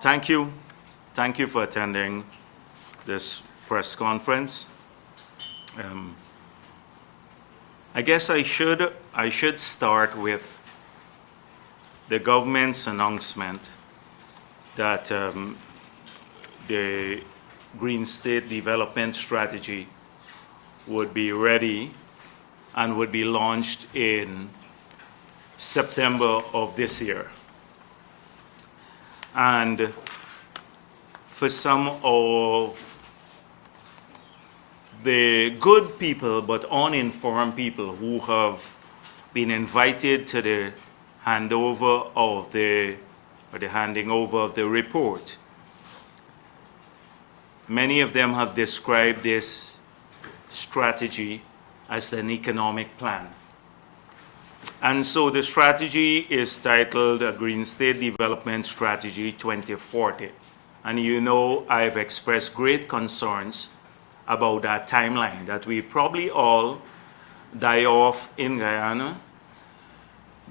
Thank you. Thank you for attending this press conference. I guess I should start with the government's announcement that the Green State Development Strategy would be ready and would be launched in September of this year. And for some of the good people but uninformed people who have been invited to the handover of the handing over of the report, many of them have described this strategy as an economic plan. And so the strategy is titled a Green State Development Strategy 2040. And you know I've expressed great concerns about that timeline, that we probably all die off in Guyana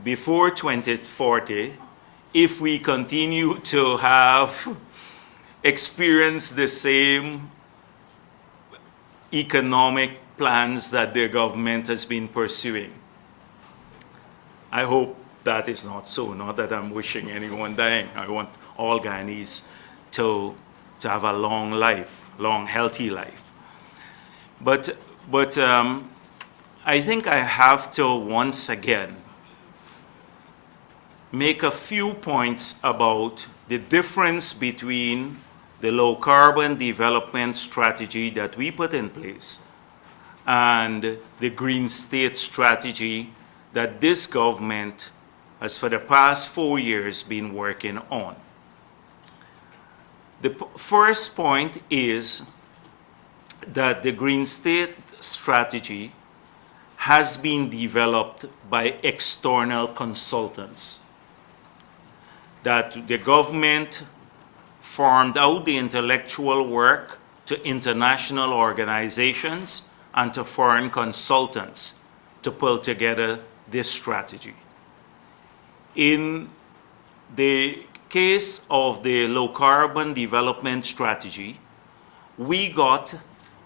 before 2040 if we continue to have experienced the same economic plans that the government has been pursuing. I hope that is not so, not that I'm wishing anyone dying. I want all Guyanese to have a long life, long, healthy life. But I think I have to once again make a few points about the difference between the low carbon development strategy that we put in place and the Green State strategy that this government has for the past 4 years been working on. The first point is that the Green State strategy has been developed by external consultants, that the government farmed out the intellectual work to international organizations and to foreign consultants to pull together this strategy. In the case of the low carbon development strategy, we got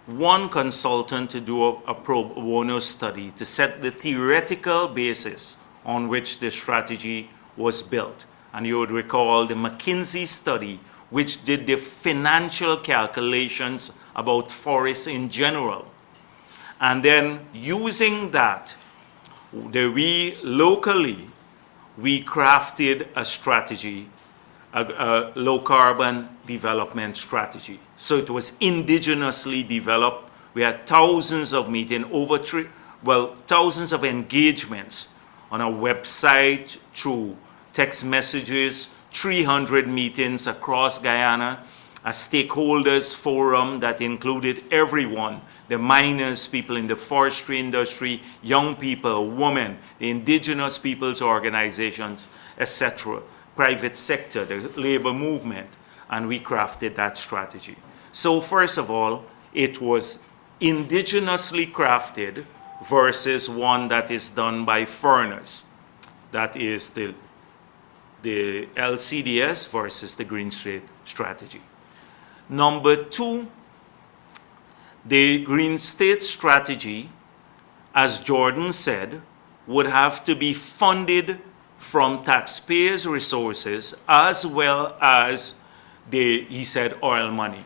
one consultant to do a pro bono study to set the theoretical basis on which the strategy was built. And you would recall the McKinsey study, which did the financial calculations about forests in general. And then using that, we crafted a strategy, a low carbon development strategy. So it was indigenously developed. We had thousands of meetings, thousands of engagements on a website, through text messages, 300 meetings across Guyana, a stakeholders forum that included everyone, the miners, people in the forestry industry, young people, women, the indigenous peoples organizations, etc., private sector, the labor movement, and we crafted that strategy. So first of all, it was indigenously crafted versus one that is done by foreigners. That is the LCDS versus the Green State strategy. Number two, the Green State strategy, as Jordan said, would have to be funded from taxpayers' resources as well as he said, oil money.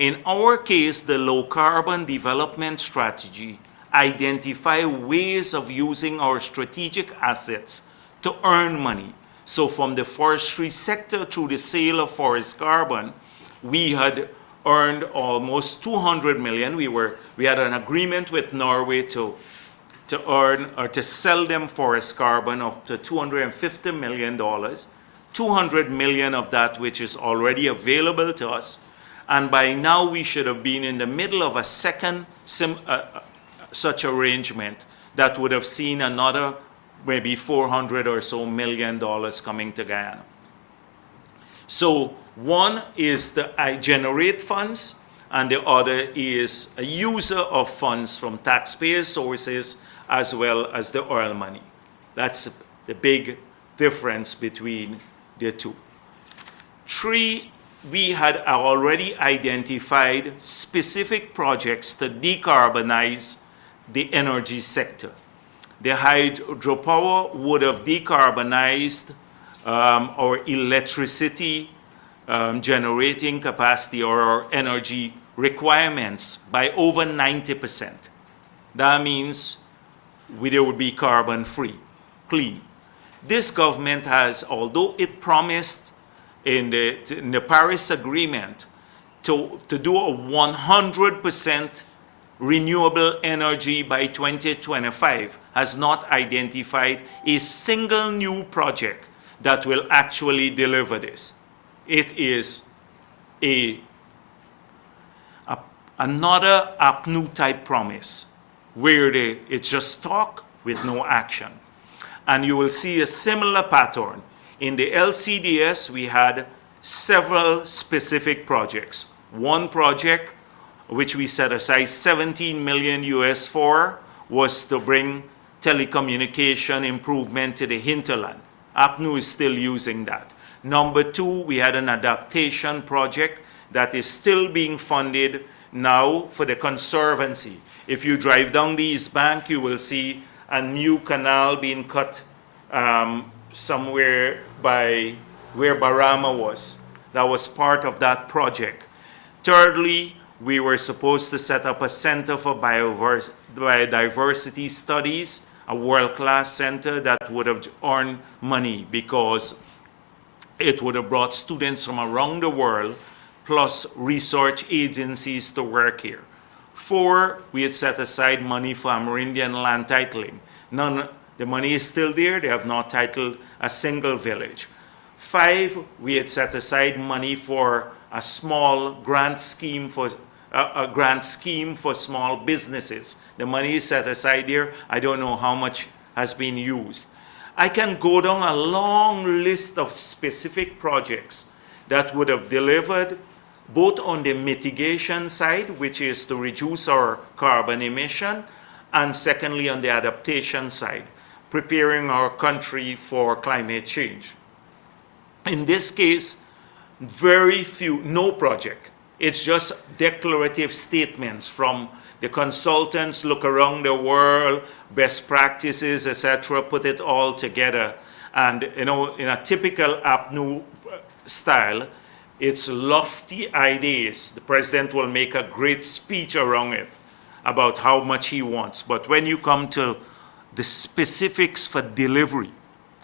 In our case, the low carbon development strategy identify ways of using our strategic assets to earn money. So from the forestry sector through the sale of forest carbon, we had earned almost 200 million. We had an agreement with Norway to earn or to sell them forest carbon up to $250 million, 200 million of that which is already available to us. And by now we should have been in the middle of a second such arrangement that would have seen another maybe 400 or so million dollars coming to Guyana. So one is to generate funds, and the other is a user of funds from taxpayer sources as well as the oil money. That's the big difference between the two. Three, we had already identified specific projects to decarbonize the energy sector. The hydropower would have decarbonized our electricity generating capacity or our energy requirements by over 90%. That means there would be carbon-free, clean. This government has, although it promised in the Paris Agreement to do a 100% renewable energy by 2025, has not identified a single new project that will actually deliver this. It is another APNU type promise where it's just talk with no action. And you will see a similar pattern. In the LCDS, we had several specific projects. One project, which we set aside 17 million US for, was to bring telecommunication improvement to the hinterland. APNU is still using that. Number two, we had an adaptation project that is still being funded now for the Conservancy. If you drive down the East Bank, you will see a new canal being cut somewhere by where Barama was. That was part of that project. Thirdly, we were supposed to set up a Center for Biodiversity Studies, a world-class center that would have earned money because it would have brought students from around the world plus research agencies to work here. Four, we had set aside money for Amerindian land titling. The money is still there. They have not titled a single village. Five, we had set aside money for a small grant scheme for small businesses. The money is set aside there. I don't know how much has been used. I can go down a long list of specific projects that would have delivered both on the mitigation side, which is to reduce our carbon emission, and secondly on the adaptation side, preparing our country for climate change. In this case, very few, no project. It's just declarative statements from the consultants, look around the world, best practices, etc., put it all together. And in a typical APNU style, it's lofty ideas. The president will make a great speech around it about how much he wants. But when you come to the specifics for delivery,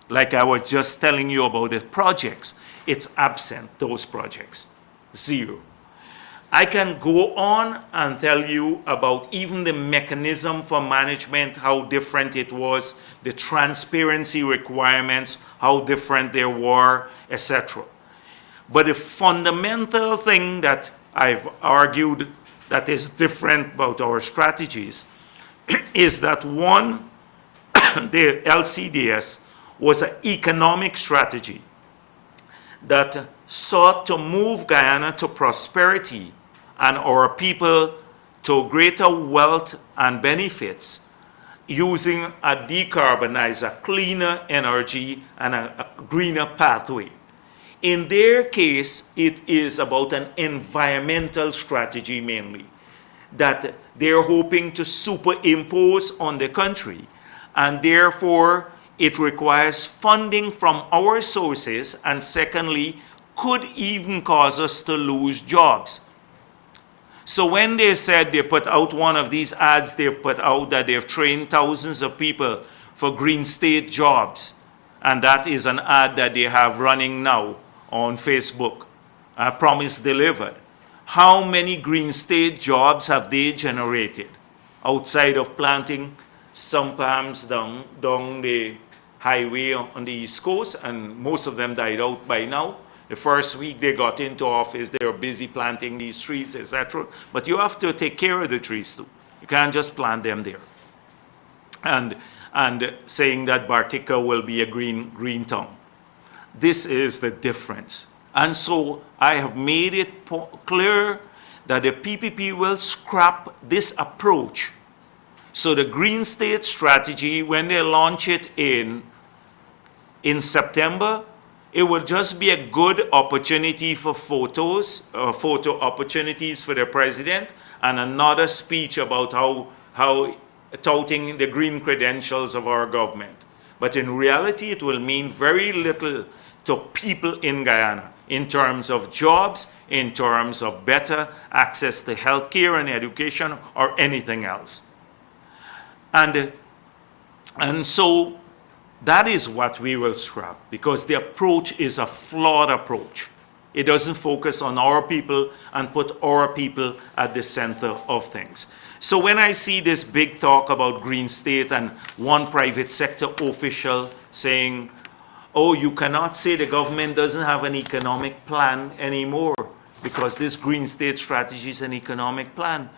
like I was just telling you about the projects, it's absent, those projects, zero. I can go on and tell you about even the mechanism for management, how different it was, the transparency requirements, how different they were, etc. But the fundamental thing that I've argued that is different about our strategies is that one, the LCDS was an economic strategy that sought to move Guyana to prosperity and our people to greater wealth and benefits using a decarbonized, a cleaner energy and a greener pathway. In their case, it is about an environmental strategy mainly, that they're hoping to superimpose on the country, and therefore it requires funding from our sources, and secondly, could even cause us to lose jobs. So when they said they put out one of these ads they've put out that they've trained thousands of people for Green State jobs, and that is an ad that they have running now on Facebook, promise delivered. How many Green State jobs have they generated outside of planting some palms down the highway on the East Coast, and most of them died out by now. The first week they got into office, they were busy planting these trees, etc. But you have to take care of the trees too. You can't just plant them there. And saying that Bartica will be a green town. This is the difference. And so I have made it clear that the PPP will scrap this approach. So the Green State strategy, when they launch it in September, it would just be a good opportunity for photos, photo opportunities for the president, and another speech about how touting the green credentials of our government. But in reality, it will mean very little to people in Guyana in terms of jobs, in terms of better access to health care and education, or anything else. And so that is what we will scrap, because the approach is a flawed approach. It doesn't focus on our people and put our people at the center of things. So when I see this big talk about green state and one private sector official saying, oh, you cannot say the government doesn't have an economic plan anymore because this green state strategy is an economic plan,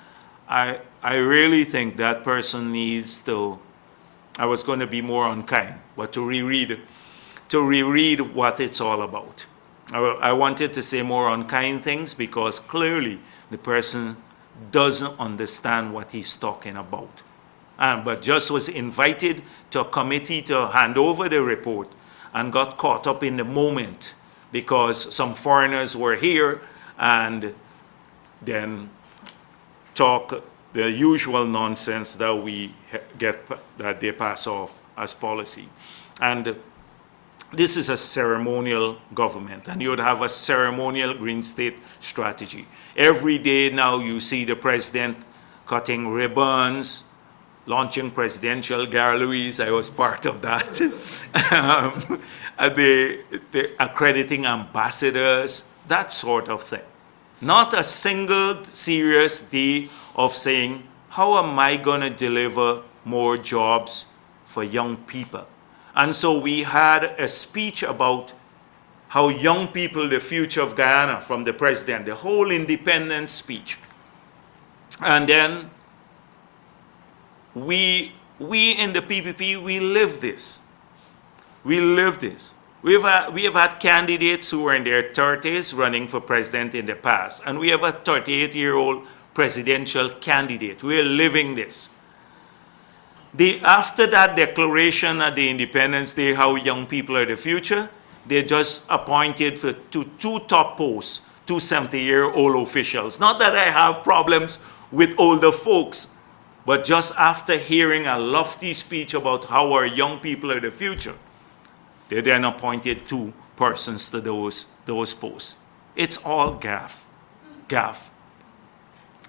I really think that person needs to, I was going to be more unkind, but to reread what it's all about. I wanted to say more unkind things because clearly the person doesn't understand what he's talking about. But just was invited to a committee to hand over the report and got caught up in the moment because some foreigners were here and then talk the usual nonsense that we get, that they pass off as policy. And this is a ceremonial government, and you would have a ceremonial green state strategy. Every day now you see the president cutting ribbons, launching presidential galleries. I was part of that. The accrediting ambassadors, that sort of thing. Not a single serious day of saying, how am I going to deliver more jobs for young people? And so we had a speech about how young people, the future of Guyana, from the president, the whole independence speech. And then we in the PPP, we live this. We live this. We have had candidates who were in their 30s running for president in the past, and we have a 38-year-old presidential candidate. We are living this. After that declaration at the Independence Day, how young people are the future, they just appointed for two top posts, 70-year-old officials. Not that I have problems with older folks, but just after hearing a lofty speech about how our young people are the future, they then appointed 2 persons to those posts. It's all gaff.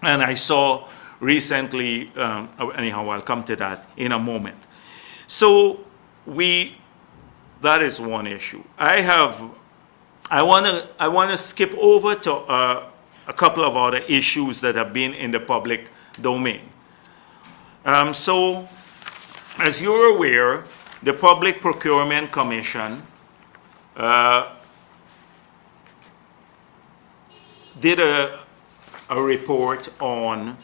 And I saw recently, anyhow, I'll come to that in a moment. So that is one issue. I want to skip over to a couple of other issues that have been in the public domain. So, as you're aware, the Public Procurement Commission did a report on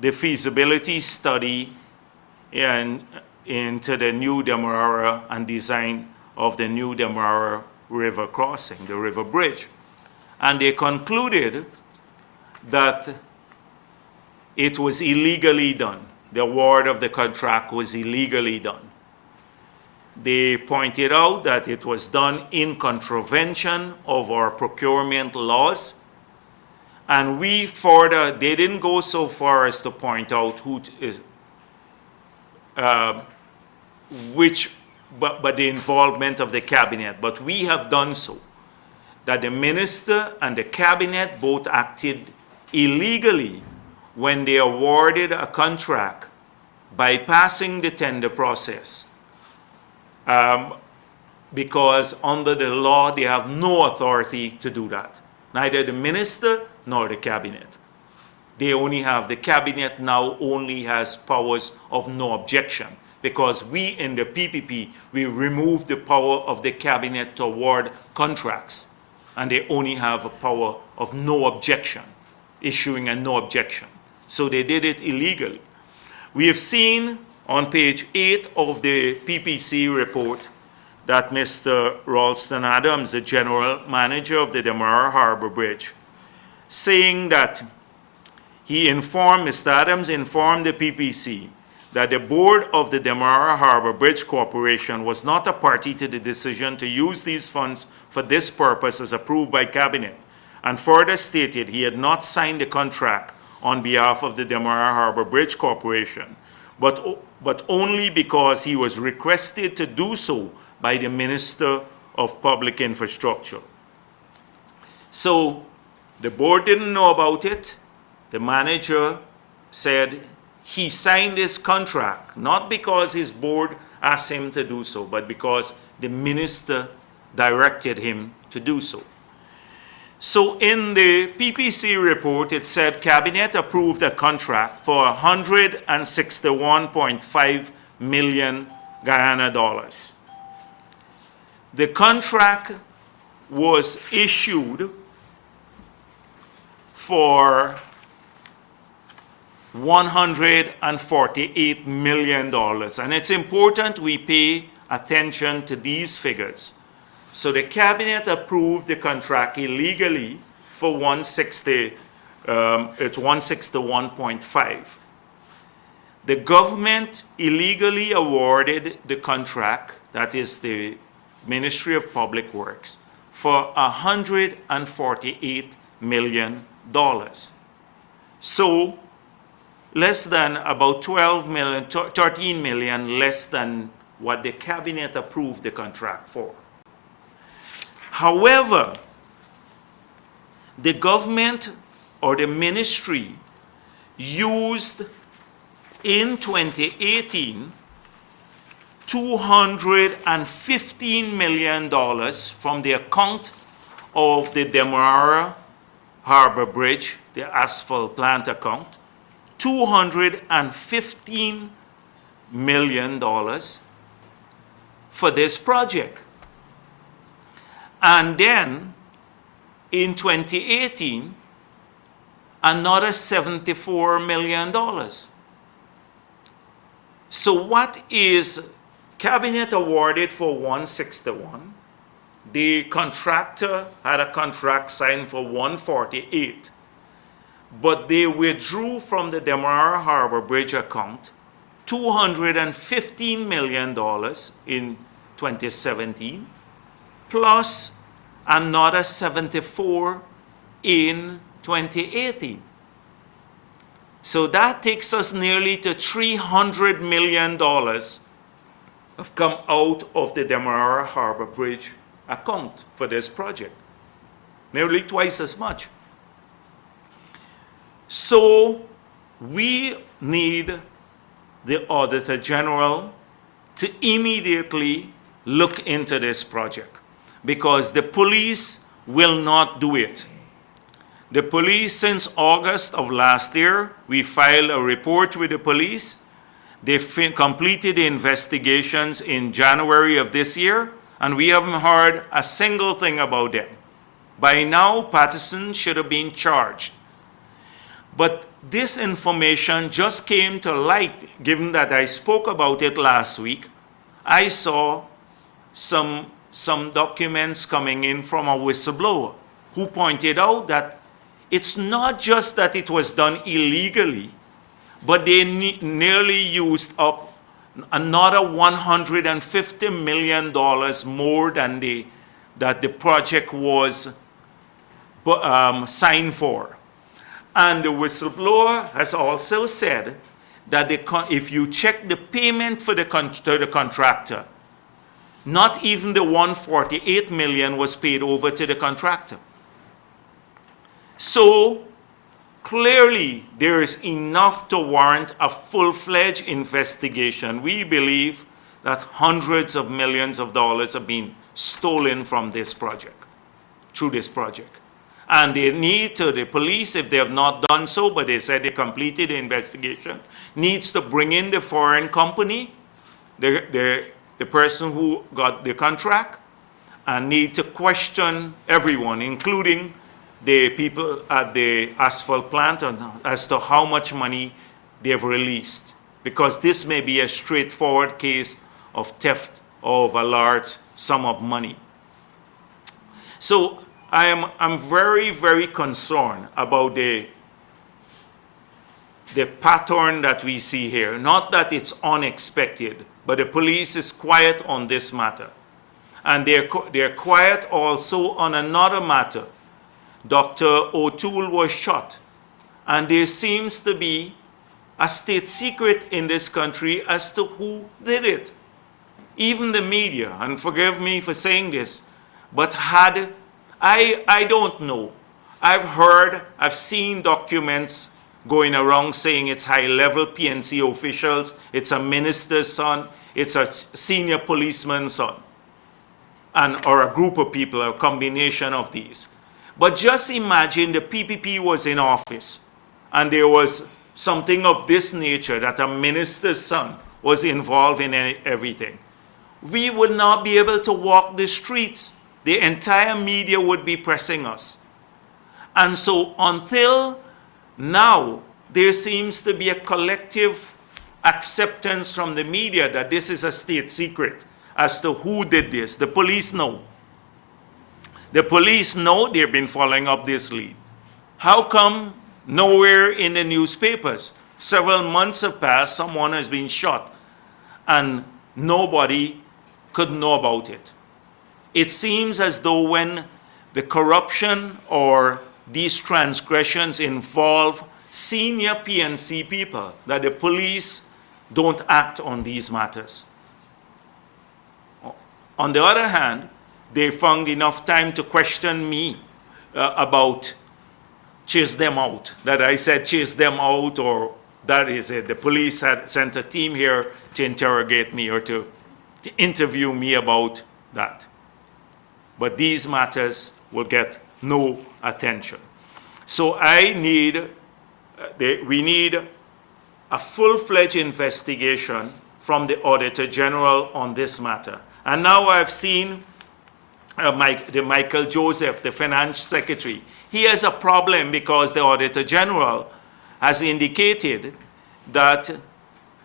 the feasibility study into the new Demerara and design of the new Demerara river crossing, the river bridge. And they concluded that it was illegally done. The award of the contract was illegally done. They pointed out that it was done in contravention of our procurement laws. And we further, they didn't go so far as to point out who is, but the involvement of the cabinet. But we have done so, that the minister and the cabinet both acted illegally when they awarded a contract bypassing the tender process. Because under the law, they have no authority to do that. Neither the minister nor the cabinet. They only have, the cabinet now only has powers of no objection, because we in the PPP, we removed the power of the cabinet to award contracts, and they only have a power of no objection, issuing a no objection. So they did it illegally. We have seen on page 8 of the PPC report that Mr. Ralston Adams, the general manager of the Demerara Harbor Bridge, saying that he informed, Mr. Adams informed the PPC that the board of the Demerara Harbor Bridge Corporation was not a party to the decision to use these funds for this purpose as approved by Cabinet, and further stated he had not signed the contract on behalf of the Demerara Harbor Bridge Corporation, but only because he was requested to do so by the Minister of Public Infrastructure. So the board didn't know about it. The manager said he signed his contract, not because his board asked him to do so, but because the minister directed him to do so. So in the PPC report, it said Cabinet approved a contract for 161.5 million Guyana dollars. The contract was issued for $148 million. And it's important we pay attention to these figures. So the Cabinet approved the contract illegally for it's 161.5. The government illegally awarded the contract, that is the Ministry of Public Works, for $148 million. So less than about 12 million, 13 million less than what the Cabinet approved the contract for. However, the government or the ministry used in 2018 $215 million from the account of the Demerara Harbor Bridge, the asphalt plant account, $215 million for this project. And then in 2018, another $74 million. So what is Cabinet awarded for 161? The contractor had a contract signed for 148, but they withdrew from the Demerara Harbor Bridge account $215 million in 2017, plus another 74 in 2018. So that takes us nearly to $300 million have come out of the Demerara Harbor Bridge account for this project. Nearly twice as much. So we need the Auditor General to immediately look into this project, because the police will not do it. The police, since August of last year, we filed a report with the police. They completed the investigations in January of this year, and we haven't heard a single thing about them. By now, Patterson should have been charged. But this information just came to light, given that I spoke about it last week. I saw some documents coming in from a whistleblower who pointed out that it's not just that it was done illegally, but they nearly used up another $150 million more than that the project was signed for. And the whistleblower has also said that if you check the payment for to the contractor, not even the $148 million was paid over to the contractor. So clearly, there is enough to warrant a full-fledged investigation. We believe that hundreds of millions of dollars have been stolen from this project, through this project. And they need to, the police, if they have not done so, but they said they completed the investigation, needs to bring in the foreign company, the person who got the contract, and need to question everyone, including the people at the asphalt plant, as to how much money they've released. Because this may be a straightforward case of theft of a large sum of money. So I'm very, very concerned about the the pattern that we see here. Not that it's unexpected, but the police is quiet on this matter. And they're quiet also on another matter. Dr. O'Toole was shot. And there seems to be a state secret in this country as to who did it. Even the media, and forgive me for saying this, but I don't know. I've seen documents going around saying it's high-level PNC officials, it's a minister's son, it's a senior policeman's son, or a group of people, a combination of these. But just imagine the PPP was in office, and there was something of this nature, that a minister's son was involved in everything. We would not be able to walk the streets. The entire media would be pressing us. And so until now, there seems to be a collective acceptance from the media that this is a state secret as to who did this. The police know. The police know. They've been following up this lead. How come nowhere in the newspapers? Several months have passed, someone has been shot, and nobody could know about it. It seems as though when the corruption or these transgressions involve senior PNC people, that the police don't act on these matters. On the other hand, they found enough time to question me about chase them out, that I said chase them out, or that is it. The police had sent a team here to interrogate me or to interview me about that. But these matters will get no attention. So we need a full-fledged investigation from the Auditor General on this matter. And now I've seen Michael Joseph, the Finance Secretary. He has a problem because the Auditor General has indicated that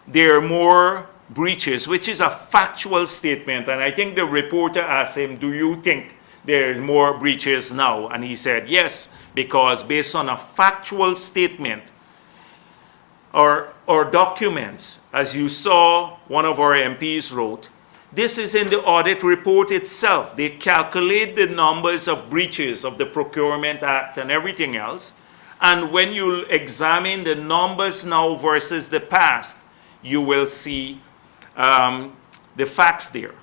there are more breaches, which is a factual statement. And I think the reporter asked him, do you think there are more breaches now? And he said, yes, because based on a factual statement or documents, as you saw one of our MPs wrote, this is in the audit report itself. They calculate the numbers of breaches of the Procurement Act and everything else. And when you examine the numbers now versus the past, you will see the facts there.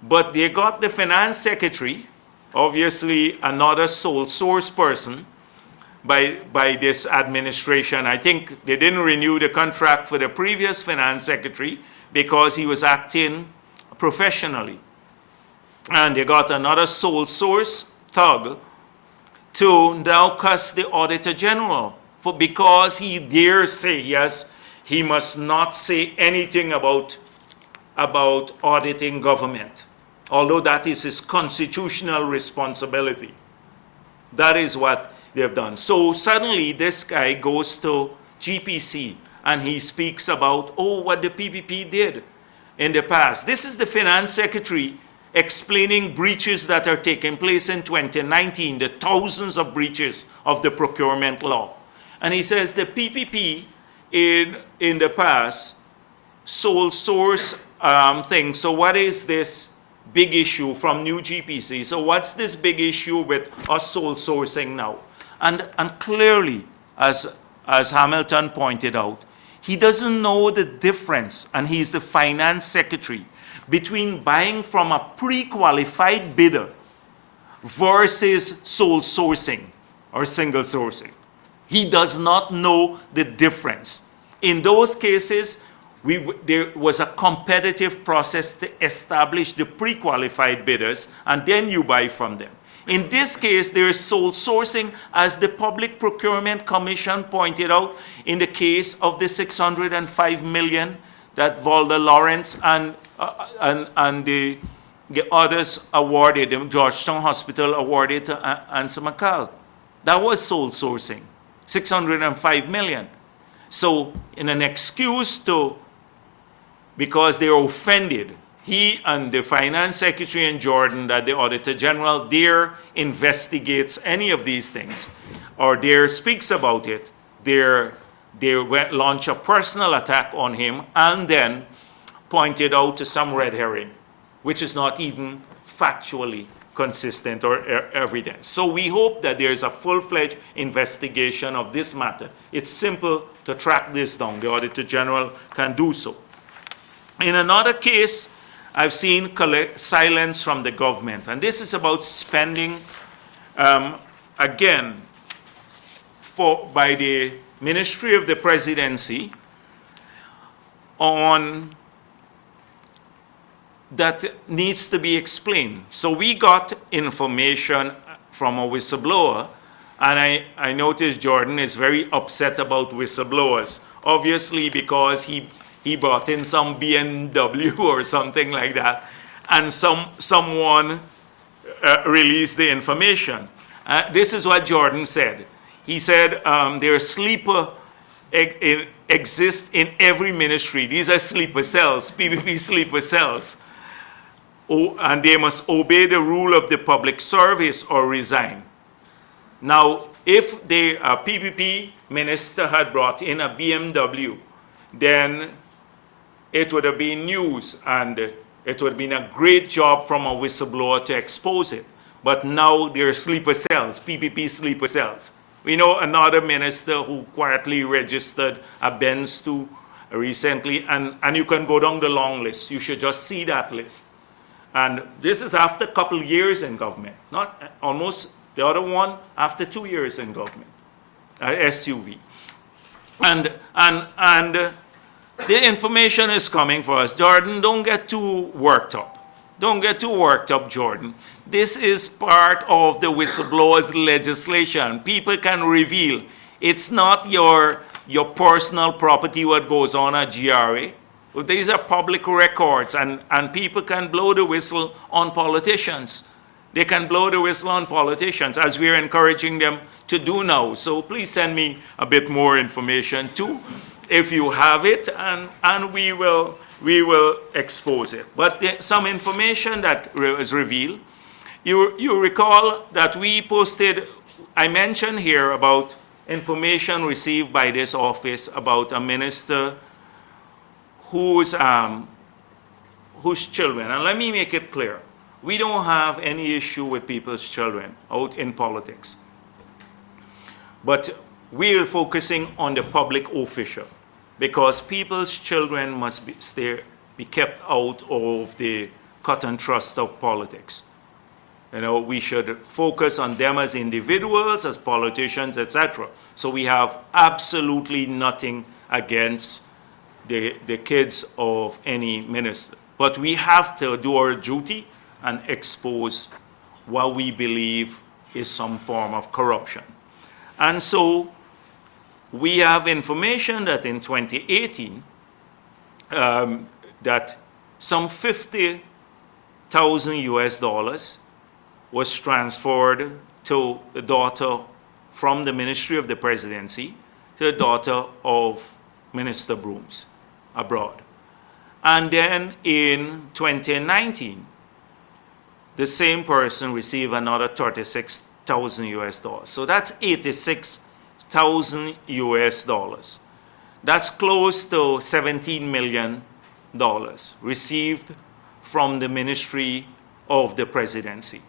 But they got the Finance Secretary, obviously another sole source person by this administration. I think they didn't renew the contract for the previous Finance Secretary because he was acting professionally. And they got another sole source thug to now cuss the Auditor General because he dare say, yes, he must not say anything about auditing government, although that is his constitutional responsibility. That is what they've done. So suddenly this guy goes to GPC and he speaks about, oh, what the PPP did in the past. This is the Finance Secretary explaining breaches that are taking place in 2019, the thousands of breaches of the procurement law. And he says the PPP in the past sole source thing. So what is this big issue from new GPC? So what's this big issue with us sole sourcing now? And clearly, as Hamilton pointed out, he doesn't know the difference, and he's the Finance Secretary, between buying from a pre-qualified bidder versus sole sourcing or single sourcing. He does not know the difference. In those cases, there was a competitive process to establish the pre-qualified bidders, and then you buy from them. In this case, there is sole sourcing, as the Public Procurement Commission pointed out in the case of the $605 million that Valda Lawrence and the others awarded, the Georgetown Hospital awarded to Ansa McCall. That was sole sourcing, $605 million. So in an excuse because they are offended, he and the Finance Secretary in Jordan, that the Auditor General there investigates any of these things or there speaks about it, they they launched a personal attack on him and then pointed out to some red herring, which is not even factually consistent or evidence. So we hope that there's a full-fledged investigation of this matter. It's simple to track this down. The Auditor General can do so. In another case, I've seen silence from the government, and this is about spending, again, by the Ministry of the Presidency on that needs to be explained. So we got information from a whistleblower, and I noticed Jordan is very upset about whistleblowers, obviously because he brought in some BMW or something like that, and someone released the information. This is what Jordan said. He said there are sleeper exist in every ministry. These are sleeper cells, PPP sleeper cells. And they must obey the rule of the public service or resign. Now, if the PPP minister had brought in a BMW, then it would have been news, and it would have been a great job from a whistleblower to expose it. But now there are sleeper cells, PPP sleeper cells. We know another minister who quietly registered a Benz 2 recently, and you can go down the long list. You should just see that list. And this is after a couple of years in government, not almost the other one after 2 years in government, SUV. And the information is coming for us. Jordan, don't get too worked up. Don't get too worked up, Jordan. This is part of the whistleblowers legislation. People can reveal. It's not your personal property what goes on at GRA. These are public records, and people can blow the whistle on politicians. They can blow the whistle on politicians, as we're encouraging them to do now. So please send me a bit more information too, if you have it, and we will expose it. But some information that was revealed, you recall that we posted, I mentioned here about information received by this office about a minister whose children, and let me make it clear, we don't have any issue with people's children out in politics. But we are focusing on the public official, because people's children must be kept out of the cut and thrust of politics. You know, we should focus on them as individuals, as politicians, etc. So we have absolutely nothing against the kids of any minister. But we have to do our duty and expose what we believe is some form of corruption. And so we have information that in 2018, that some 50,000 US dollars was transferred to the daughter from the Ministry of the Presidency to the daughter of Minister Brooms abroad. And then in 2019, the same person received another 36,000 US dollars. So that's 86,000 US dollars. That's close to $17 million received from the Ministry of the Presidency.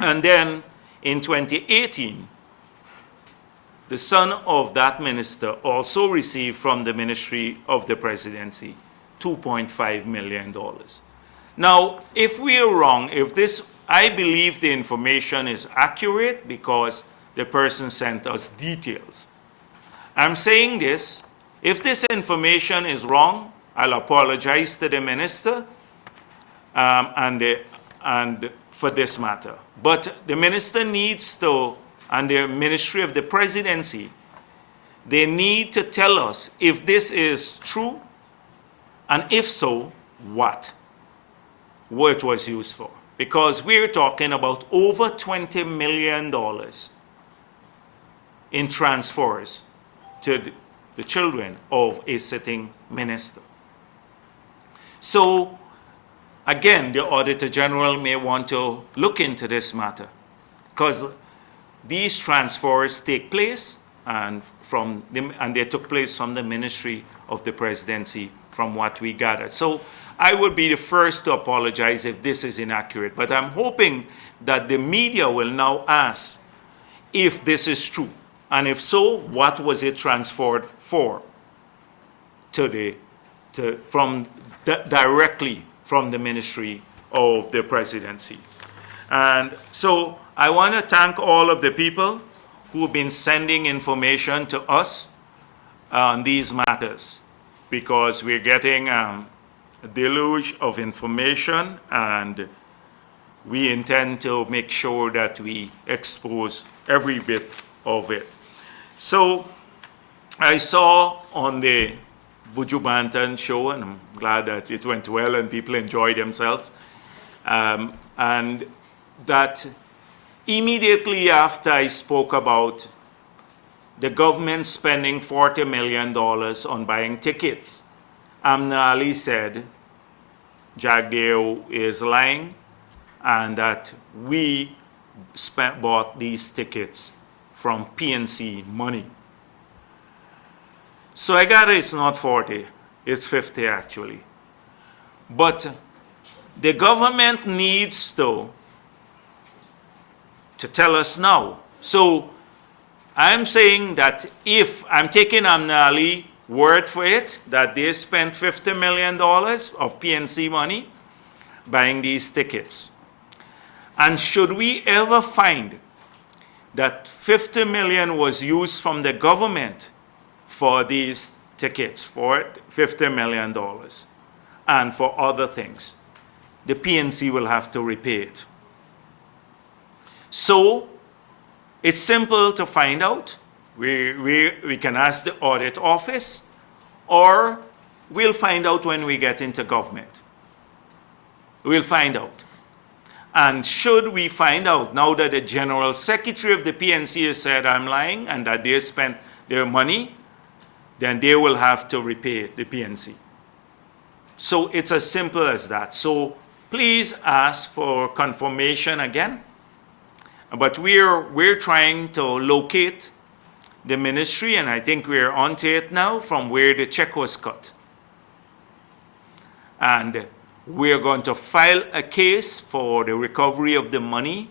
And then in 2018, the son of that minister also received from the Ministry of the Presidency $2.5 million. Now, if we are wrong, I believe the information is accurate because the person sent us details. I'm saying this, if this information is wrong, I'll apologize to the minister and for this matter. But the minister needs to, and the Ministry of the Presidency, they need to tell us if this is true, and if so, what it was used for. Because we're talking about over $20 million in transfers to the children of a sitting minister. So, again, the Auditor General may want to look into this matter, because these transfers take place and and they took place from the Ministry of the Presidency, from what we gathered. So I would be the first to apologize if this is inaccurate, but I'm hoping that the media will now ask if this is true, and if so, what was it transferred for directly from the Ministry of the Presidency. And so I want to thank all of the people who have been sending information to us on these matters, because we're getting a deluge of information, and we intend to make sure that we expose every bit of it. So I saw on the Buju Banton show, and I'm glad that it went well and people enjoyed themselves, and that immediately after I spoke about the government spending $40 million on buying tickets, Amna Ali said Jagdeo is lying and that we bought these tickets from PNC money. So I gather it's not 40, it's 50 actually. But the government needs to tell us now. So I'm saying that if I'm taking Amna Ali word for it, that they spent $50 million of PNC money buying these tickets. And should we ever find that $50 million was used from the government for these tickets, for $50 million, and for other things, the PNC will have to repay it. So it's simple to find out. We can ask the audit office, or we'll find out when we get into government. We'll find out. And should we find out, now that the General Secretary of the PNC has said I'm lying and that they spent their money, then they will have to repay the PNC. So it's as simple as that. So please ask for confirmation again. But we're trying to locate the ministry, and I think we're onto it now, from where the check was cut. And we're going to file a case for the recovery of the money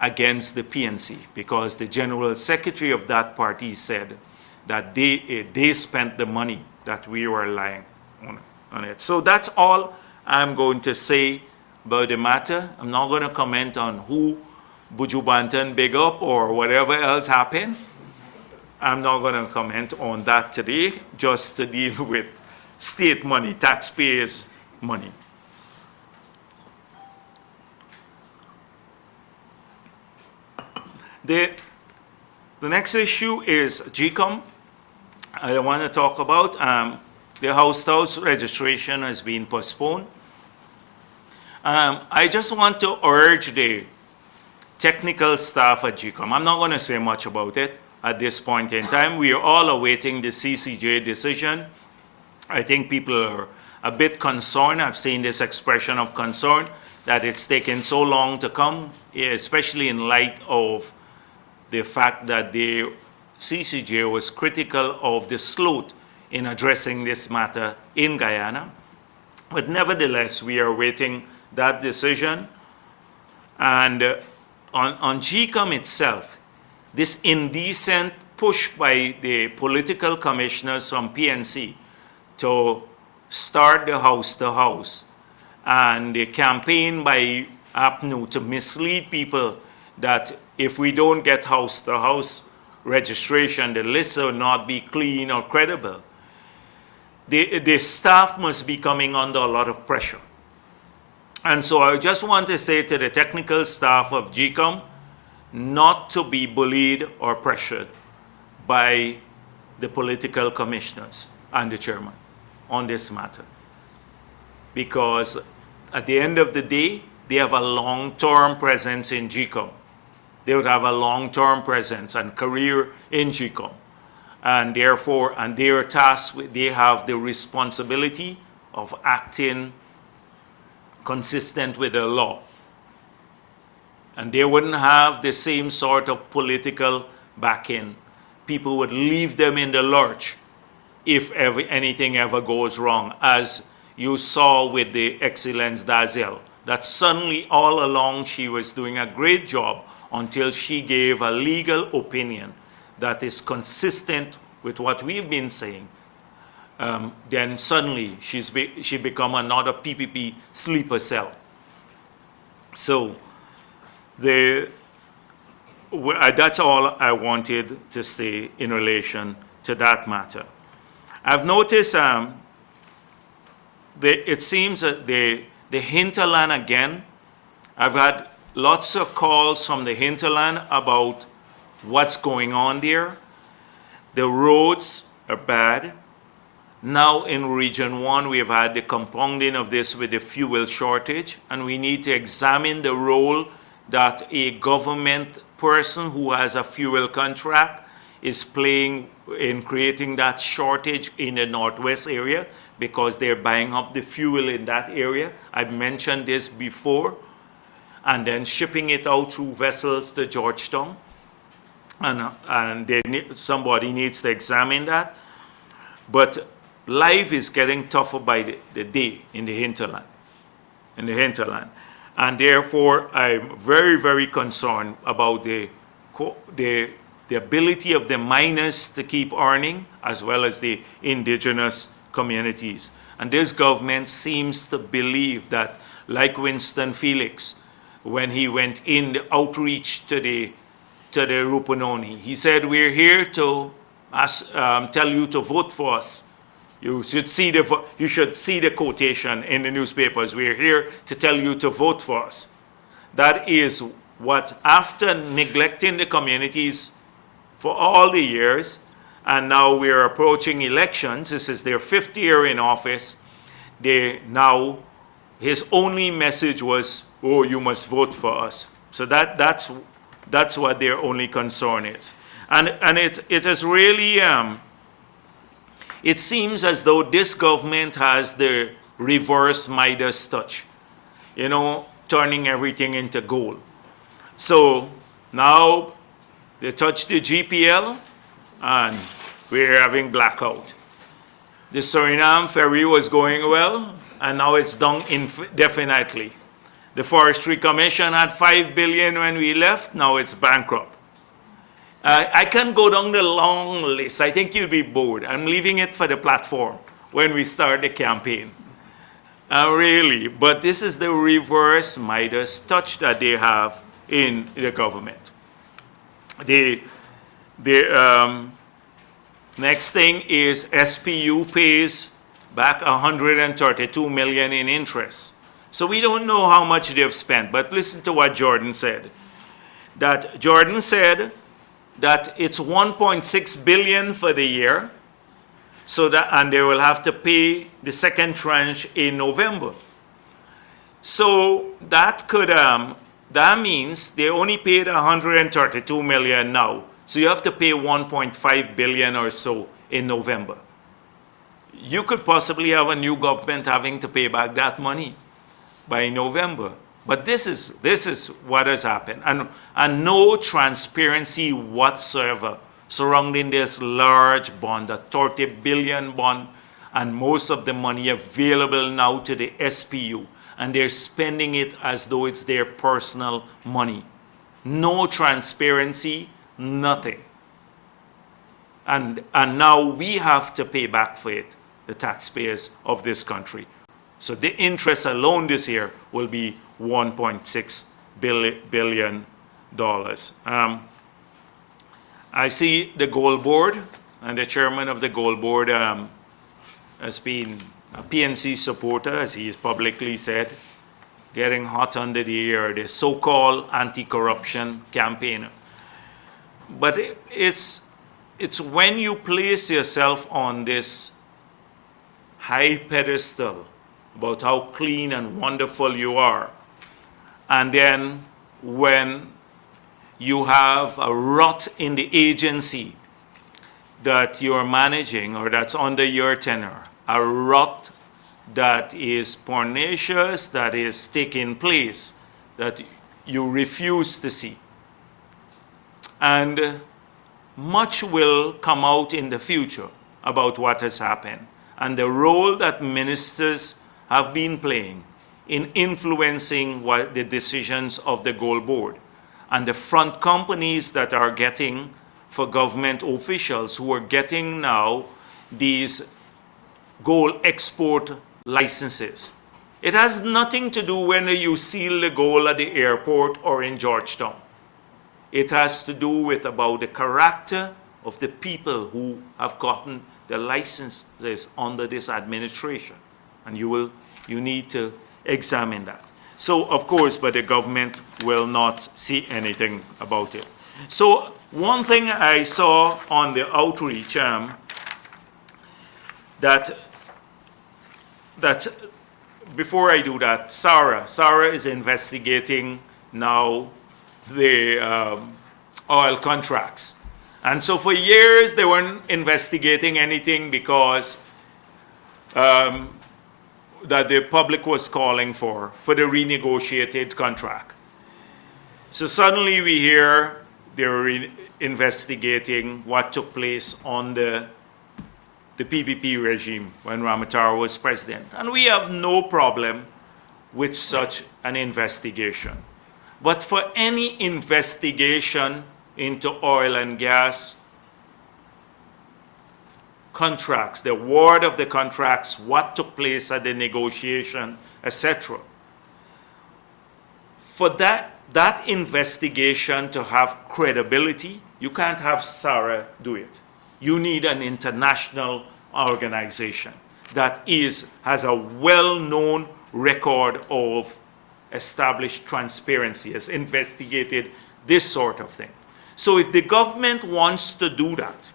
against the PNC, because the General Secretary of that party said that they spent the money, that we were lying on it. So that's all I'm going to say about the matter. I'm not going to comment on who Buju Banton big up or whatever else happened. I'm not going to comment on that today, just to deal with state money, taxpayers' money. The next issue is GCOM. I want to talk about the house registration has been postponed. I just want to urge the technical staff at GCOM. I'm not going to say much about it at this point in time. We are all awaiting the CCJ decision. I think people are a bit concerned. I've seen this expression of concern that it's taken so long to come, especially in light of the fact that the CCJ was critical of the slot in addressing this matter in Guyana. But nevertheless, we are waiting that decision. And on GCOM itself, this indecent push by the political commissioners from PNC to start the house-to-house, and the campaign by APNU to mislead people that if we don't get house-to-house registration, the list will not be clean or credible. The staff must be coming under a lot of pressure. And so I just want to say to the technical staff of GCOM not to be bullied or pressured by the political commissioners and the chairman on this matter. Because at the end of the day, they have a long-term presence in GCOM. They would have a long-term presence and career in GCOM. And therefore, and their task, they have the responsibility of acting consistent with the law. And they wouldn't have the same sort of political backing people would leave them in the lurch if anything ever goes wrong, as you saw with the Excellence Dazel, that suddenly all along she was doing a great job until she gave a legal opinion that is consistent with what we've been saying. Then suddenly she become another PPP sleeper cell. So that's all I wanted to say in relation to that matter. I've noticed it seems that the Hinterland again, I've had lots of calls from the Hinterland about what's going on there. The roads are bad. Now in Region 1, we have had the compounding of this with the fuel shortage, and we need to examine the role that a government person who has a fuel contract is playing in creating that shortage in the Northwest area, because they're buying up the fuel in that area. I've mentioned this before. And then shipping it out through vessels to Georgetown. And somebody needs to examine that. But life is getting tougher by the day in the hinterland. And therefore, I'm very, very concerned about the ability of the miners to keep earning, as well as the indigenous communities. And this government seems to believe that, like Winston Felix, when he went in the outreach to the Rupunoni, he said, "We're here to tell you to vote for us." You should see the quotation in the newspapers. "We're here to tell you to vote for us." That is what, after neglecting the communities for all the years, and now we're approaching elections. This is their 5th year in office. His only message was, "Oh, you must vote for us." So that's what their only concern is. And it is really, it seems as though this government has the reverse Midas touch, turning everything into gold. So now they touch the GPL, and we're having blackout. The Suriname ferry was going well, and now it's down indefinitely. The Forestry Commission had $5 billion when we left, now it's bankrupt. I can go down the long list. I think you'll be bored. I'm leaving it for the platform when we start the campaign. Really, but this is the reverse Midas touch that they have in the government. The next thing is SPU pays back $132 million in interest. So we don't know how much they've spent, but listen to what Jordan said. Jordan said that it's $1.6 billion for the year, and they will have to pay the second tranche in November. So that means they only paid $132 million now. So you have to pay $1.5 billion or so in November. You could possibly have a new government having to pay back that money by November. But this is what has happened. And no transparency whatsoever surrounding this large bond, a $30 billion bond, and most of the money available now to the SPU. And they're spending it as though it's their personal money. No transparency, nothing. And now we have to pay back for it, the taxpayers of this country. So the interest alone this year will be $1.6 billion. I see the Gold Board, and the chairman of the Gold Board has been a PNC supporter, as he has publicly said, getting hot under the ear, the so-called anti-corruption campaigner. But it's when you place yourself on this high pedestal about how clean and wonderful you are, and then when you have a rot in the agency that you're managing or that's under your tenure, a rot that is pernicious, that is taking place, that you refuse to see. And much will come out in the future about what has happened and the role that ministers have been playing in influencing the decisions of the gold board and the front companies that are getting, for government officials who are getting now these gold export licenses. It has nothing to do when you seal the gold at the airport or in Georgetown. It has to do with about the character of the people who have gotten the licenses under this administration. And you need to examine that. So, of course, but the government will not see anything about it. So, one thing I saw on the outreach that before I do that, Sarah is investigating now the oil contracts. And so for years they weren't investigating anything because that the public was calling for the renegotiated contract. So suddenly we hear they're investigating what took place on the PPP regime when Ramatara was president. And we have no problem with such an investigation. But for any investigation into oil and gas contracts, the award of the contracts, what took place at the negotiation, etc. For that investigation to have credibility, you can't have Sarah do it. You need an international organization that has a well-known record of established transparency, has investigated this sort of thing. So if the government wants to do that,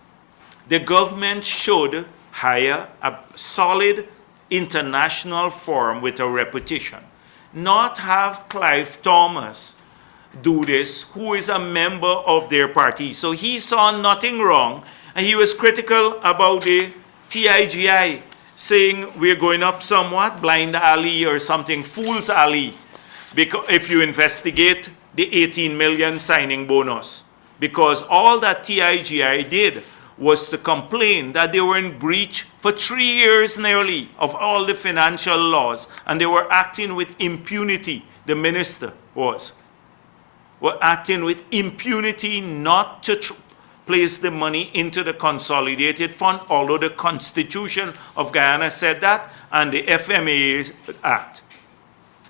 the government should hire a solid international firm with a reputation, not have Clive Thomas do this, who is a member of their party. So he saw nothing wrong, and he was critical about the TIGI, saying we're going up somewhat, blind alley or something, fool's alley, because if you investigate the 18 million signing bonus. Because all that TIGI did was to complain that they were in breach for 3 years nearly of all the financial laws, and they were acting with impunity, the minister were acting with impunity not to place the money into the consolidated fund, although the Constitution of Guyana said that, and the FMA Act,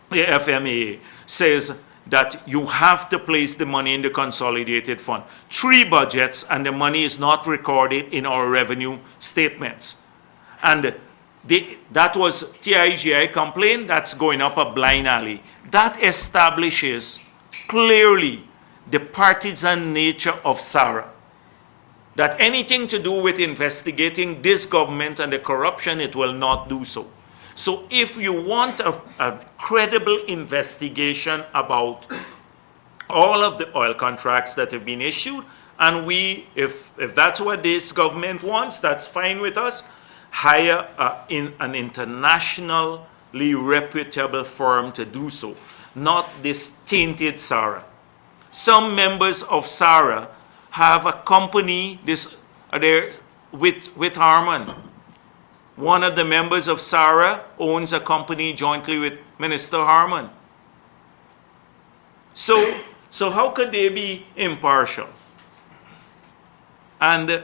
the FMA says that you have to place the money in the consolidated fund. 3 budgets, and the money is not recorded in our revenue statements. And that was TIGI complaint, that's going up a blind alley. That establishes clearly the partisan nature of Sarah. That anything to do with investigating this government and the corruption, it will not do so. So if you want a credible investigation about all of the oil contracts that have been issued, and if that's what this government wants, that's fine with us, hire an internationally reputable firm to do so, not this tainted Sarah. Some members of Sarah have a company with Harman. One of the members of Sarah owns a company jointly with Minister Harman. So how could they be impartial? And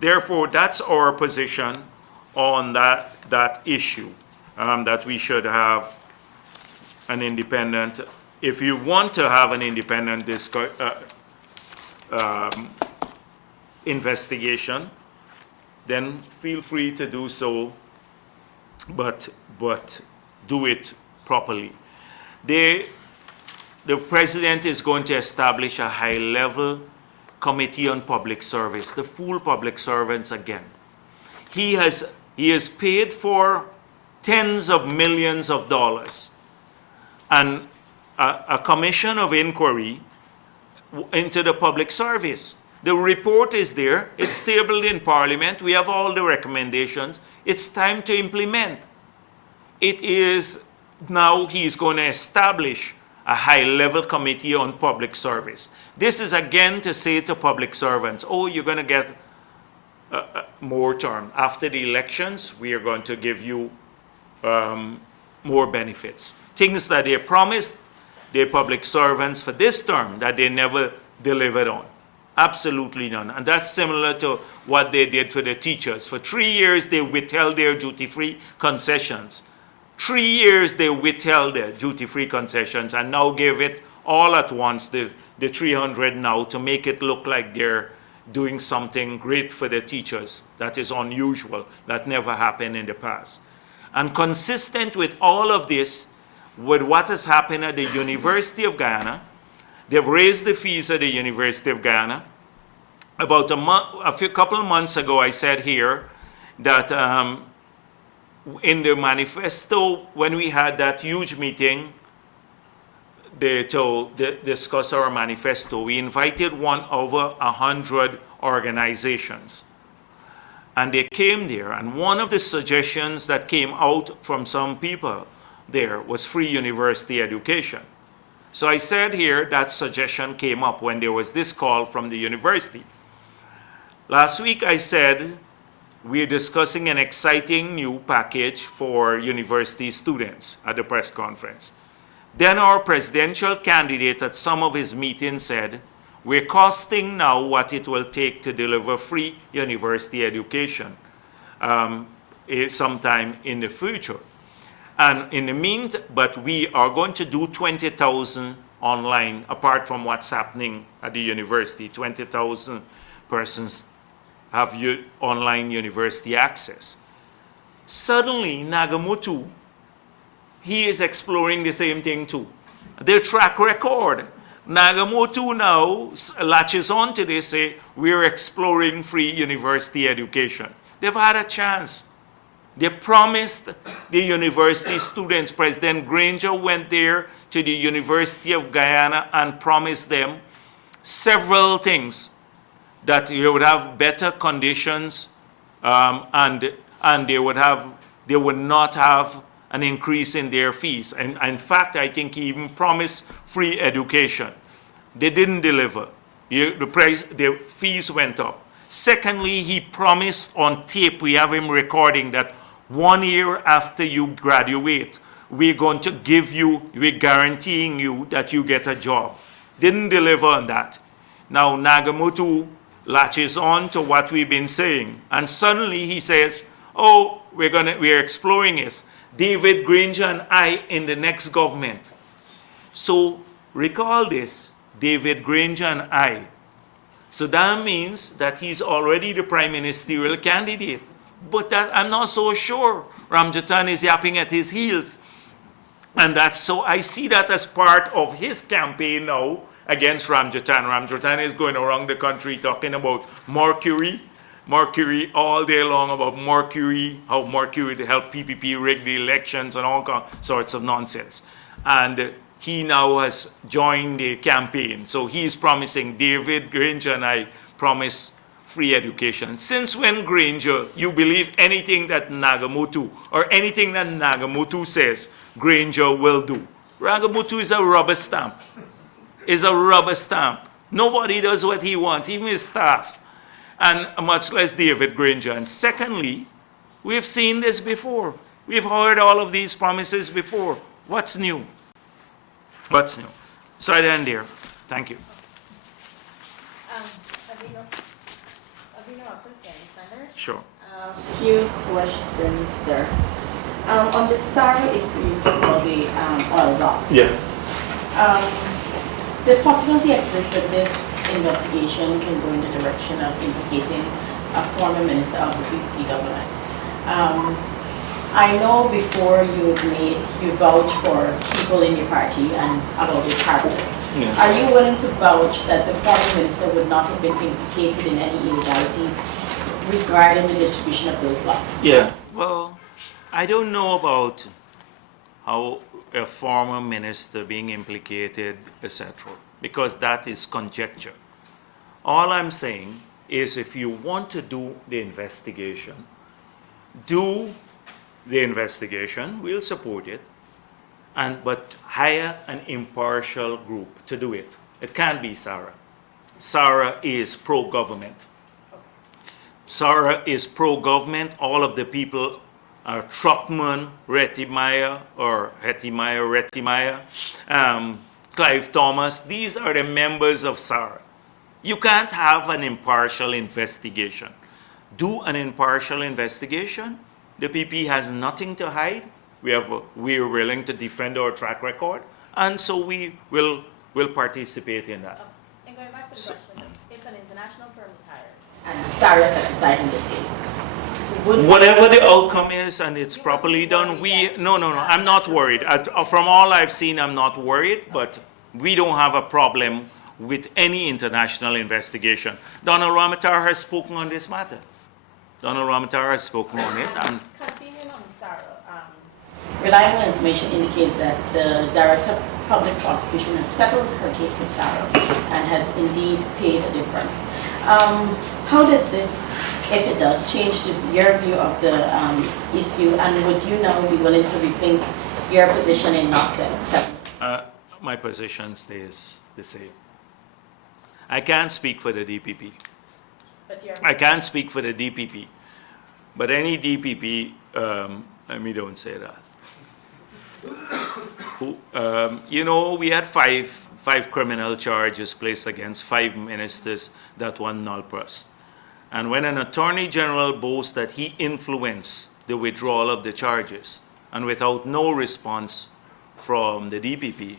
therefore, that's our position on that issue, that we should have an independent, if you want to have an independent investigation, then feel free to do so, but do it properly. The president is going to establish a high-level committee on public service, the full public servants again. He has paid for tens of millions of dollars, and a commission of inquiry into the public service. The report is there, it's tabled in Parliament, we have all the recommendations, it's time to implement. It is now he's going to establish a high-level committee on public service. This is again to say to public servants, oh, you're going to get more term. After the elections, we are going to give you more benefits. Things that they promised their public servants for this term that they never delivered on. Absolutely none. And that's similar to what they did for the teachers. For 3 years, they withheld their duty-free concessions. 3 years, they withheld their duty-free concessions and now give it all at once, the 300 now, to make it look like they're doing something great for the teachers. That is unusual. That never happened in the past. And consistent with all of this, with what has happened at the University of Guyana, they've raised the fees at the University of Guyana. About a couple of months ago, I said here that in the manifesto, when we had that huge meeting to discuss our manifesto, we invited over 100 organizations. And they came there, and one of the suggestions that came out from some people there was free university education. So I said here that suggestion came up when there was this call from the university. Last week I said we're discussing an exciting new package for university students at the press conference. Then our presidential candidate at some of his meetings said, we're costing now what it will take to deliver free university education sometime in the future. And in the meantime, but we are going to do 20,000 online, apart from what's happening at the university. 20,000 persons have online university access. Suddenly, Nagamutu, he is exploring the same thing too. Their track record. Nagamutu now latches on to this, say, we're exploring free university education. They've had a chance. They promised the university students. President Granger went there to the University of Guyana and promised them several things, that you would have better conditions and they would not have an increase in their fees. And in fact, I think he even promised free education. They didn't deliver. The fees went up. Secondly, he promised on tape, we have him recording, that 1 year after you graduate, we're going to give you, we're guaranteeing you that you get a job. Didn't deliver on that. Now Nagamutu latches on to what we've been saying. And suddenly he says, oh, we're exploring this. David Granger and I in the next government. So recall this, David Granger and I. So that means that he's already the prime ministerial candidate. But that I'm not so sure. Ramjatan is yapping at his heels. And that's so I see that as part of his campaign now against Ramjatan. Ramjatan is going around the country talking about Mercury all day long, about Mercury, how Mercury to help PPP rig the elections and all sorts of nonsense. And he now has joined the campaign. So he's promising, David Granger and I promise free education. Since when, Granger, you believe anything that Nagamutu or anything that Nagamutu says Granger will do? Nagamutu is a rubber stamp. Is a rubber stamp. Nobody does what he wants, even his staff, and much less David Granger. And secondly, we've seen this before. We've heard all of these promises before. What's new? What's new? So I'd end there. Thank you. Sure. A few questions, sir. On the SAR issues for the oil blocks. Yes. The possibility exists that this investigation can go in the direction of implicating a former minister of the PPP government. I know before you vouch for people in your party and about your character. Yeah. Are you willing to vouch that the former minister would not have been implicated in any illegalities regarding the distribution of those blocks? Yeah. Well, I don't know about how a former minister being implicated, etc., because that is conjecture. All I'm saying is if you want to do the investigation, we'll support it. but hire an impartial group to do it. It can't be Sarah. Sarah is pro-government. Sarah is pro-government. All of the people are Truckman, Rettimeyer, Clive Thomas. These are the members of Sarah. You can't have an impartial investigation. Do an impartial investigation. The PP has nothing to hide. We are willing to defend our track record, and so we will participate in that. And going back to the question, if an international firm is hired, And Sarah set aside in this case. Whatever the outcome is, and it's properly done, worried no, I'm not worried. From all I've seen, I'm not worried, but we don't have a problem with any international investigation. Donald Ramatar has spoken on this matter. Donald Ramatar has spoken on it, and continuing on Sarah, Reliable information indicates that the Director of Public Prosecution has settled her case with Sarah and has indeed paid a difference. How does this, if it does, change your view of the issue, and would you now be willing to rethink your position in not settling? my position stays the same. I can't speak for the DPP. But you're I can't speak for the DPP, but any DPP, let me don't say that. You know, we had five criminal charges placed against 5 ministers that won null pros. And when an attorney general boasts that he influenced the withdrawal of the charges, and without no response from the DPP,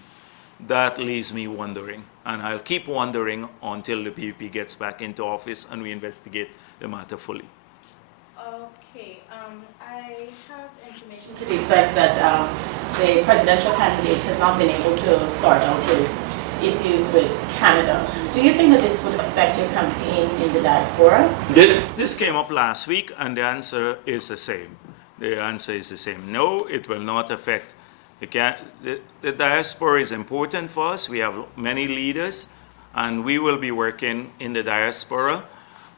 that leaves me wondering. And I'll keep wondering until the DPP gets back into office and we investigate the matter fully. okay, I have information to the effect that the presidential candidate has not been able to sort out his issues with Canada. Do you think that this would affect your campaign in the diaspora? This came up last week, and the answer is the same. The answer is the same. No, it will not affect. The diaspora is important for us. We have many leaders, and we will be working in the diaspora.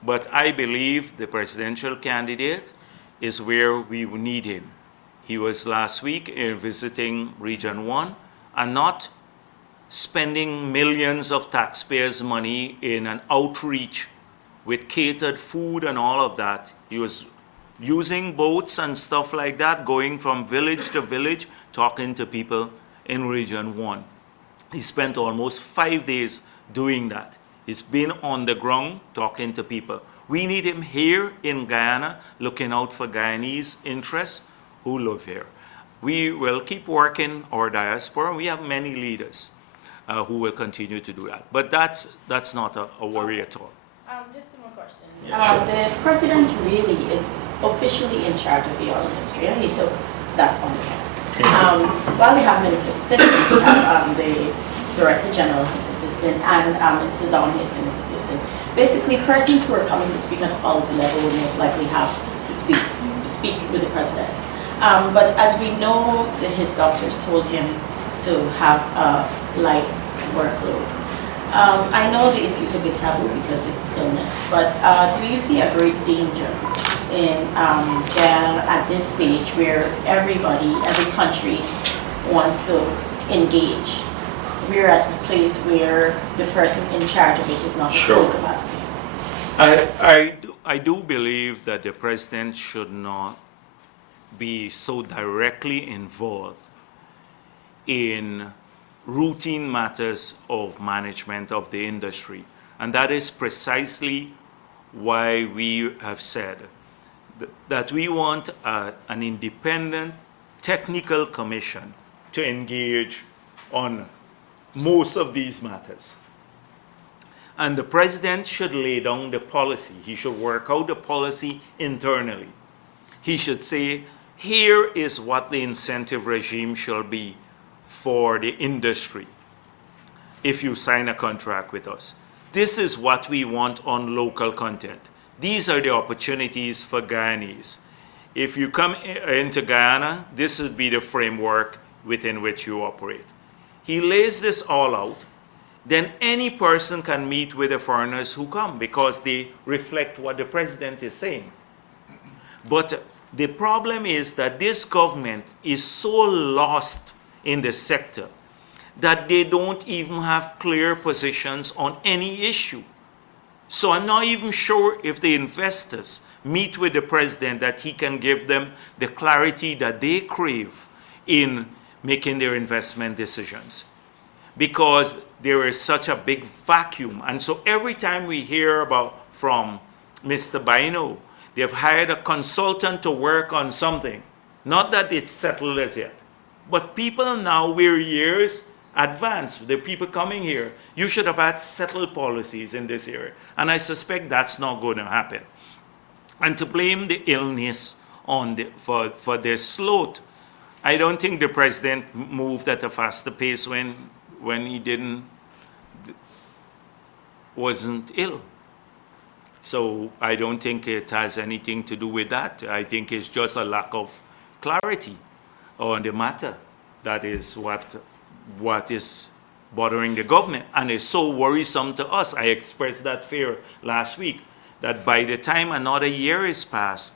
But I believe the presidential candidate is where we need him. He was last week visiting Region 1 and not spending millions of taxpayers' money in an outreach with catered food and all of that. He was using boats and stuff like that, going from village to village, talking to people in Region 1. He spent almost 5 days doing that. He's been on the ground talking to people. We need him here in Guyana, looking out for Guyanese interests who live here. We will keep working our diaspora. We have many leaders who will continue to do that. But that's not a worry at all. just 2 more questions. The president really is officially in charge of the oil industry, and he took that on him. While they have ministers' assistants, we have the Director General, his assistant, and Mr. Don Hastings, his assistant. Basically, persons who are coming to speak at the policy level would most likely have to speak with the president. But as we know, his doctors told him to have a light workload. I know the issue is a bit taboo because it's illness, but do you see a great danger in Guyana at this stage where everybody, every country wants to engage? We're at a place where the person in charge of it is not at full capacity. I do believe that the president should not be so directly involved in routine matters of management of the industry. And that is precisely why we have said that we want an independent technical commission to engage on most of these matters. And the president should lay down the policy. He should work out the policy internally. He should say, here is what the incentive regime shall be for the industry if you sign a contract with us. This is what we want on local content. These are the opportunities for Guyanese. If you come into Guyana, this would be the framework within which you operate. He lays this all out, then any person can meet with the foreigners who come because they reflect what the president is saying. But the problem is that this government is so lost in the sector that they don't even have clear positions on any issue. So I'm not even sure if the investors meet with the president that he can give them the clarity that they crave in making their investment decisions, because there is such a big vacuum. And so every time we hear about from Mr. Bino, they've hired a consultant to work on something, not that it's settled as yet, but people now, we're years advanced. The people coming here, you should have had settled policies in this area. And I suspect that's not going to happen. And to blame the illness on for their sloth, I don't think the president moved at a faster pace when he wasn't ill. So I don't think it has anything to do with that. I think it's just a lack of clarity on the matter. That is what is bothering the government, and it's so worrisome to us. I expressed that fear last week, that by the time another year is passed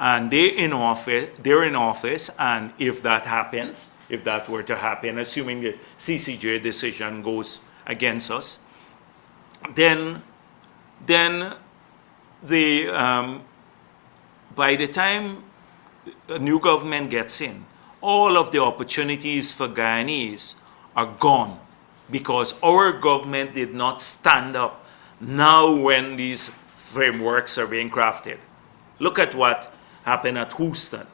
and they're in office, and if that happens, if that were to happen, assuming the CCJ decision goes against us, then by the time a new government gets in, all of the opportunities for Guyanese are gone, because our government did not stand up now when these frameworks are being crafted. Look at what happened at Houston.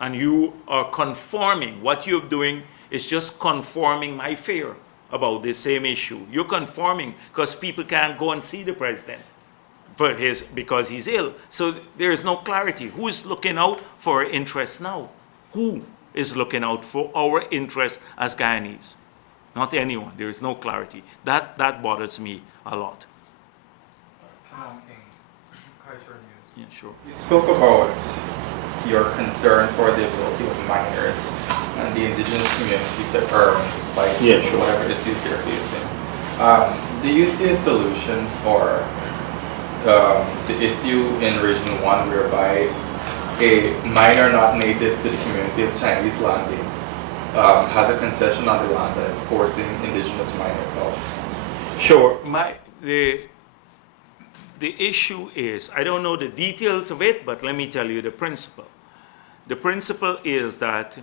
And you are conforming. What you're doing is just conforming my fear about the same issue. You're conforming because people can't go and see the president because he's ill. So there is no clarity. Who is looking out for our interests now? Who is looking out for our interests as Guyanese? Not anyone. There is no clarity. That bothers me a lot. Yeah, sure. You spoke about your concern for the ability of minors and the indigenous community to earn despite whatever issues they're facing. Do you see a solution for the issue in Region 1 whereby a minor not native to the community of Chinese landing has a concession on the land that is forcing indigenous miners out? Sure. The issue is, I don't know the details of it, but let me tell you the principle. The principle is that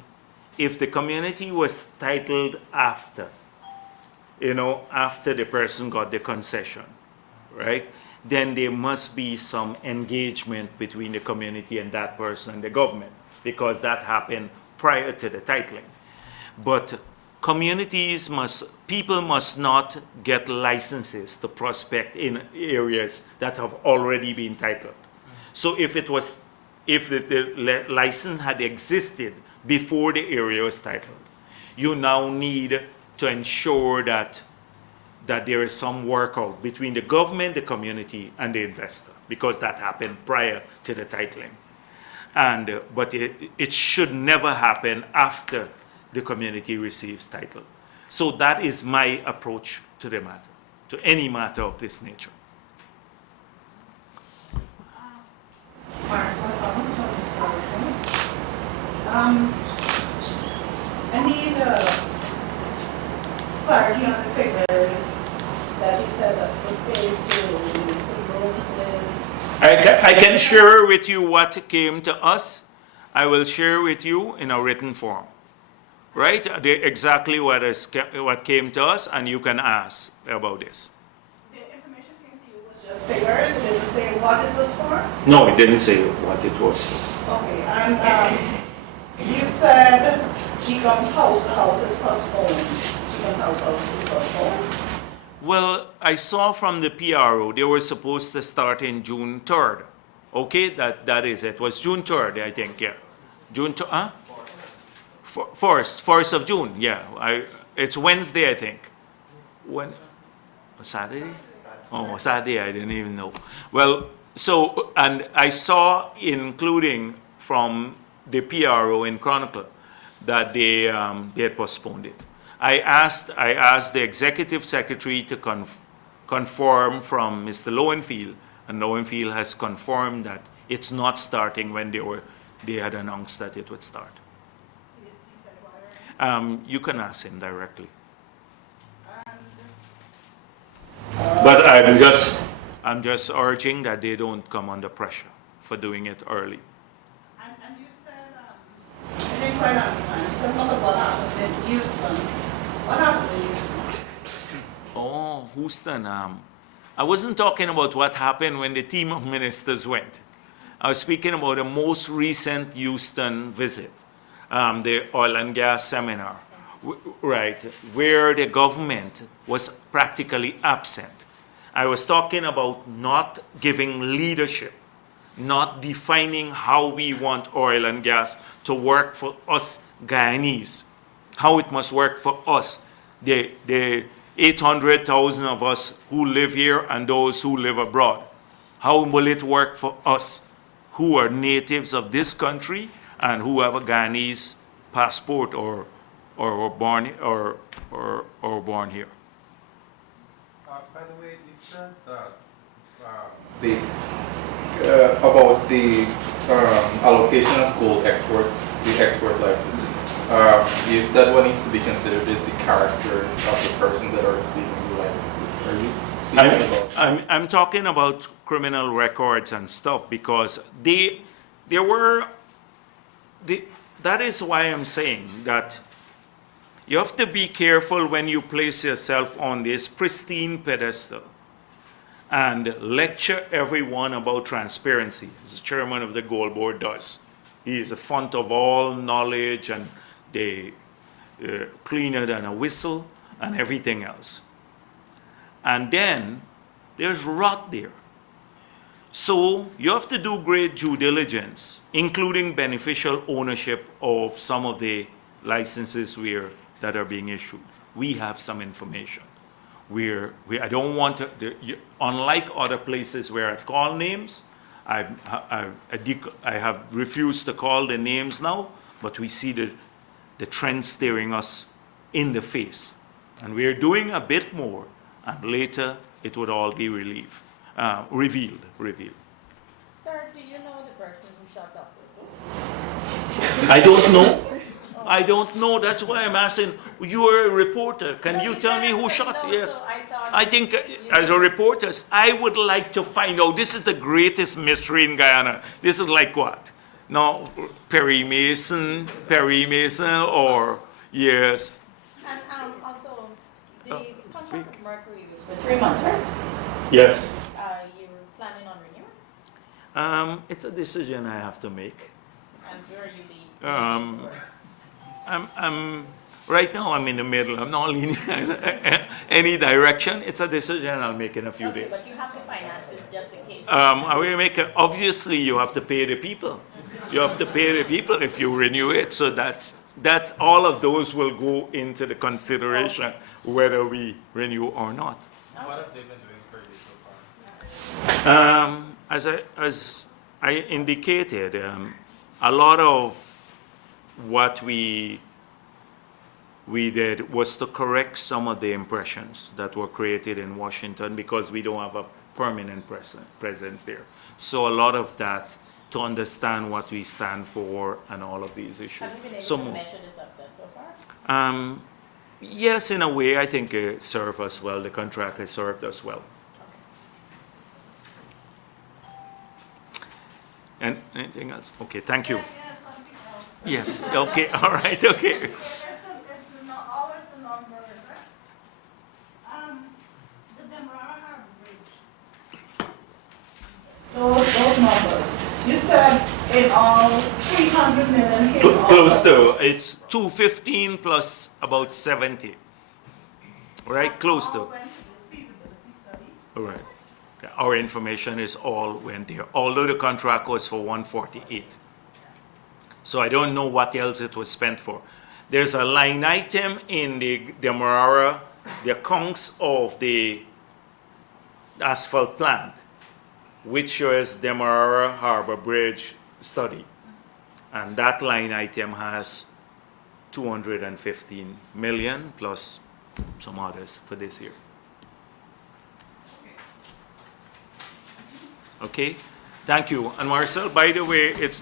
if the community was titled after the person got the concession, right, then there must be some engagement between the community and that person and the government, because that happened prior to the titling. But people must not get licenses to prospect in areas that have already been titled. So if the license had existed before the area was titled, you now need to ensure that there is some workout between the government, the community, and the investor, because that happened prior to the titling. But it should never happen after the community receives title. So that is my approach to the matter, to any matter of this nature. I need clarity on the figures that you said that was paid to Mr. Rose's. I can share with you what came to us. I will share with you in a written form. Right? Exactly what came to us, and you can ask about this. The information came to you was just figures. It didn't say what it was for? No, it didn't say what it was for. Okay, and you said Gcom's house is postponed. Gcom's house is postponed? Well, I saw from the PRO, they were supposed to start in June 3rd. Okay, that is it. It was June 3rd, I think, yeah. June 3rd, huh? 1st of June, yeah. It's Wednesday, I think. When? Saturday? Oh, Saturday, I didn't even know. Well, so, and I saw, including from the PRO in Chronicle, that they had postponed it. I asked the executive secretary to confirm from Mr. Lowenfield, and Lowenfield has confirmed that it's not starting when they had announced that it would start. You can ask him directly. And, But I'm just urging that they don't come under pressure for doing it early. and you said, I didn't quite understand. You said, look at what happened in Houston. What happened in Houston? Oh, Houston, I wasn't talking about what happened when the team of ministers went. I was speaking about the most recent Houston visit, the oil and gas seminar, right, where the government was practically absent. I was talking about not giving leadership, not defining how we want oil and gas to work for us Guyanese, how it must work for us, the 800,000 of us who live here and those who live abroad. How will it work for us who are natives of this country and who have a Guyanese passport or born here? By the way, you said that about the allocation of gold export, the export licenses. You said what needs to be considered is the characters of the persons that are receiving the licenses. Are you speaking about? I'm talking about criminal records and stuff because that is why I'm saying that you have to be careful when you place yourself on this pristine pedestal and lecture everyone about transparency, as the chairman of the Gold Board does. He is a font of all knowledge and they cleaner than a whistle and everything else. And then there's rot there. So you have to do great due diligence, including beneficial ownership of some of the licenses that are being issued. We have some information. I don't want to, unlike other places where I call names, I have refused to call the names now, but we see the trend staring us in the face. And we're doing a bit more, and later it would all be revealed. Sir, do you know the person who shot up I don't know. I don't know. That's why I'm asking. You are a reporter. Can you tell me who shot? No, Yes. so I thought I think as a reporter, I would like to find out. This is the greatest mystery in Guyana. This is like what? No, Perry Mason, or yes. And also, the Oh, contract big. with Mercury was For for 3 months, right? Yes. you were planning on renewing? It's a decision I have to make. And where are you leaning towards? Right now I'm in the middle. I'm not leaning any direction. It's a decision I'll make in a few Okay, days. but you have the finances just in case. I will make obviously you have to pay the people. You have to pay the people if you renew it. So that's all of those will go into the consideration whether we renew or not. What have they been doing for you so far? As I indicated, a lot of what we did was to correct some of the impressions that were created in Washington because we don't have a permanent presence there. So a lot of that to understand what we stand for and all of these issues. Have you been able So to more. measure the success so far? Yes, in a way, I think it served us well. The contract has served us well. And anything else? Okay, thank you. Yes, okay, all right, okay. It's not always the number, right? The Demerara Harbor Bridge. Those numbers. You said in all 300 million came out. Close to, it's 215 plus about 70. Right, close All to. went to this feasibility study. All right. Yeah, our information is all went there, although the contract was for 148. So I don't know what else it was spent for. There's a line item in the Demerara, the accounts of the asphalt plant, which shows Demerara Harbor Bridge study. And that line item has 215 million plus some others for this year. Okay, thank you. And Marcel, by the way, it's not